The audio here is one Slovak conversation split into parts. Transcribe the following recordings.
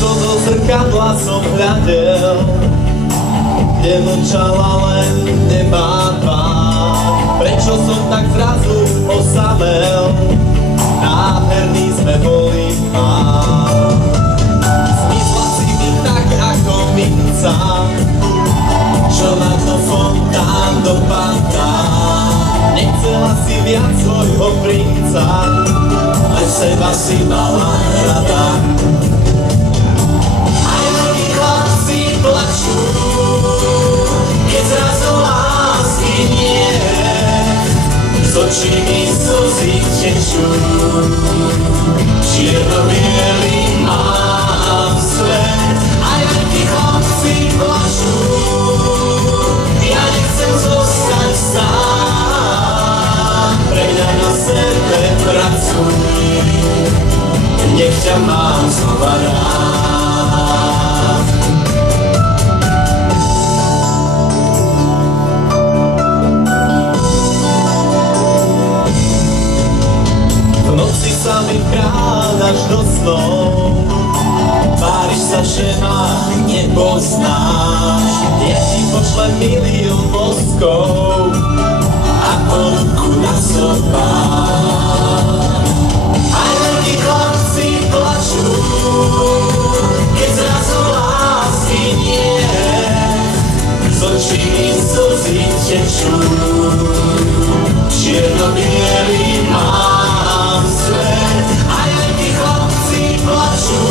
Často do zrkadla som hľadel, kde mlčala len nemá tvár. Prečo som tak zrazu osamel? Nádherný sme boli pár. Zmizla si mi tak ako minca, čo na to fontán dopadá. Nechcela si viac svojho princa, len seba si mala rada. Aj veľkí chlapci plačú, keď zrazu lásky nie. Z očí mi slzy tečú, čierno-bielý mám svet. Aj veľkí chlapci plačú, ja nechcem zostať sám. Preňaj na sebe pracuj, nech ťa mám znova rád. V noci sa mi vkrádaš do snov, tváriš sa, že ma nepoznáš. Ja ti pošlem milión boskov a ponuku na sobách. Aj veľkí chlapci plačú, keď zrazu lásky nie. Z očí mi slzy tečú, čierno-bielý mám svet. Aj veľkí chlapci plačú,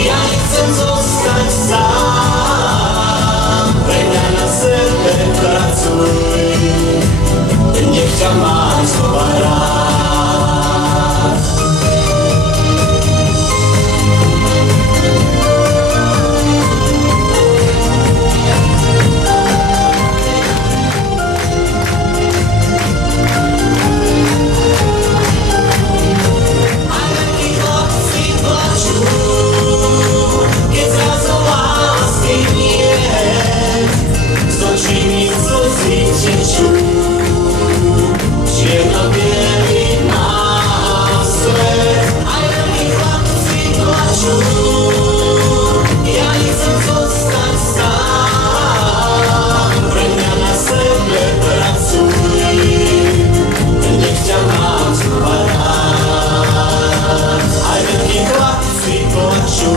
ja nechcem zostať sám. Preňaj na sebe pracuj, nech ťa mám znova rád. Aj veľkí chlapci plačú, keď zrazu lásky nie. Z očí mi slzy tečú, čierno-bielý mám svet. Aj veľkí chlapci plačú, ja nechcem zostať sám. Pre mňa na sebe pracuj, nech ťa mám znova rád. Aj veľkí chlapci plačú,